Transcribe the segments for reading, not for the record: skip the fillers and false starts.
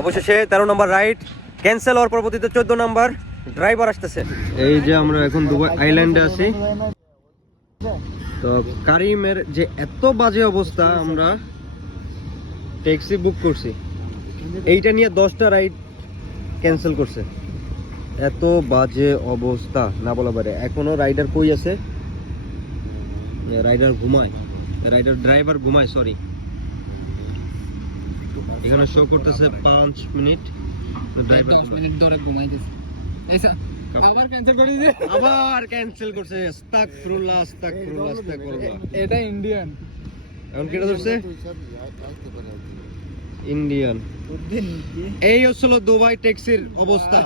অবশেষে 13 নম্বর ride cancel হওয়ার পরবর্তীতে 14 নম্বর ড্রাইভার আসতেছে। এই যে আমরা এখন দুবাই আইল্যান্ডে আছি। তো কারিমের যে এত বাজে অবস্থা, আমরা ট্যাক্সি বুক করছি, এইটা নিয়ে 10টা রাইড ক্যান্সেল করছে। এত বাজে অবস্থা না বলা পারে। এখনো রাইডার কই আছে? রাইডার ঘুমায়, রাইডার ড্রাইভার ঘুমায়, সরি। এখানে শো করতেছে 5 মিনিট, ড্রাইভার 10 মিনিট ধরে ঘুমাইতেছে। আবার ক্যান্সেল করে দিয়েছে, আবার ক্যান্সেল করছে। আস্তাগফিরুল্লাহ আস্তাগফিরুল্লাহ আস্তাগফিরুল্লাহ। এটা ইন্ডিয়ান, এখন কেটে ধরছে ইন্ডিয়ান। এই হলো দুবাই ট্যাক্সির অবস্থা।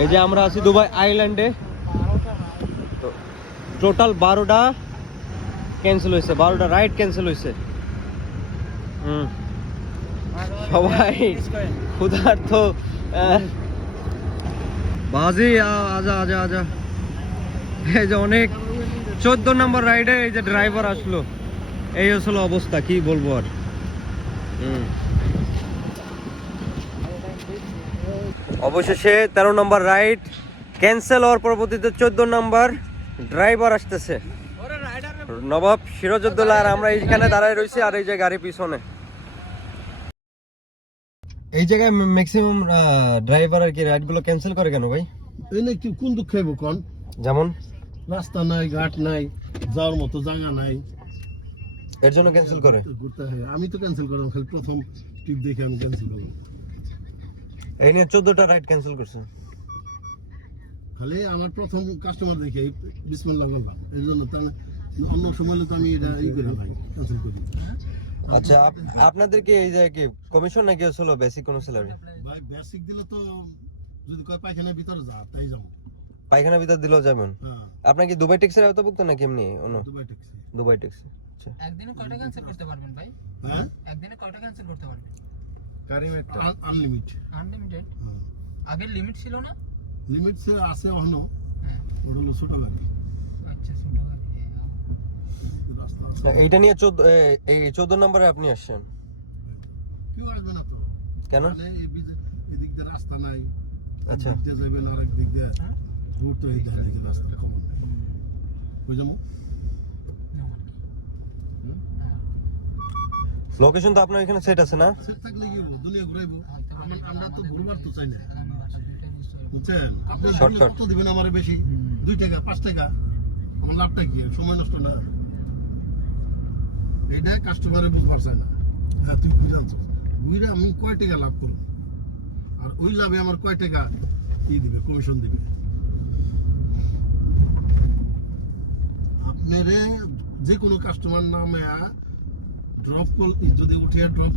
এই যে আমরা আছি দুবাই আইল্যান্ডে। টোটাল 12টা ক্যান্সেল হয়েছে, 12টা রাইড ক্যান্সেল হয়েছে। সবাই ক্ষুধার্ত। বাজি আজা আজা আজা। এই যে অনেক 14 নম্বর রাইডে এই যে ড্রাইভার আসলো। এই হলো অবস্থা, কি বলবো আর। অবশেষে 13 নম্বর রাইড ক্যান্সেল হওয়ার পরবর্তীতে 14 নম্বর ড্রাইভার আসতেছে, নবাব সিরাজউদ্দৌলা। আর আমরা এইখানে দাঁড়ায় রয়েছি, আর এই যে গাড়ি পিছনে। এই জায়গায় ম্যাক্সিমাম ড্রাইভার আর কি রাইড গুলো ক্যান্সেল করে কেন ভাই? এই না কি কোন দুঃখ খাইব কোন? যেমন রাস্তা নাই, ঘাট নাই, যাওয়ার মতো জায়গা নাই, এর জন্য ক্যান্সেল করে। আমি তো ক্যান্সেল করলাম, খালি প্রথম ট্রিপ দেখে আমি ক্যান্সেল করলাম। এই নিয়ে 14টা রাইড ক্যান্সেল করছে। খালি আমার প্রথম কাস্টমার দেখে বিসমিল্লাহ বললাম, এর জন্য তাহলে অন্য সময় তো আমি এটা ই করে নাই, ক্যান্সেল করি। আচ্ছা, আপনাদের কি এই যে কি কমিশন নাকি হলো বেসিক কোন স্যালারি? ভাই বেসিক দিলে তো যদি কয় পায়খানার ভিতরে যা তাই যাবো। পায়খানার ভিতর দিলেও যাবেন? হ্যাঁ। আপনার কি দুবাই ট্যাক্সির আওতাভুক্ত নাকি এমনি অন্য? Dubai taxi. Dubai taxi. আচ্ছা, একদিনে কয়টা ক্যান্সেল করতে পারবেন ভাই? হ্যাঁ, একদিনে কয়টা ক্যান্সেল করতে পারবেন? কারিমেরটা আনলিমিটেড। আনলিমিটেড? হ্যাঁ, আগের লিমিট ছিল না? লিমিট আছে এখনো। হ্যাঁ। ওটা হলো ছোট গাড়ি। আচ্ছা, ছোট গাড়ি। রাস্তা আছে। এইটা নিয়ে 14 নম্বরে আপনি আসছেন কেউ আসবে না তো। কেন? মানে এদিক দিয়ে রাস্তা নাই। আচ্ছা, দিক দিয়ে যাবেন আর একদিক দিয়ে রোড তো এই ধারে রাস্তা কমন নাই। কই যাবো? লোকেশন তো আপনার এখানে সেট আছে না? সেট থাকলে কি হবো? দুনিয়া ঘুরাইবো। আমরা তো ঘুরবার তো চাই না। বুঝতে বুঝছেন? আপনি Shortcut. কত দিবেন আমারে বেশি? 2 টাকা 5 টাকা। আমার লাভটা কি? সময় নষ্ট না। এটা কাস্টমারে বুঝতে পারছে না। হ্যাঁ, তুই বুঝে আনছো। বুঝে আমি কয় টাকা লাভ করব? আর ওই লাভে আমার কয় টাকা কি দিবে? কমিশন দিবে। আপনারে যে কোনো কাস্টমার নামে ড্রপ কল যদি উঠিয়ে ড্রপ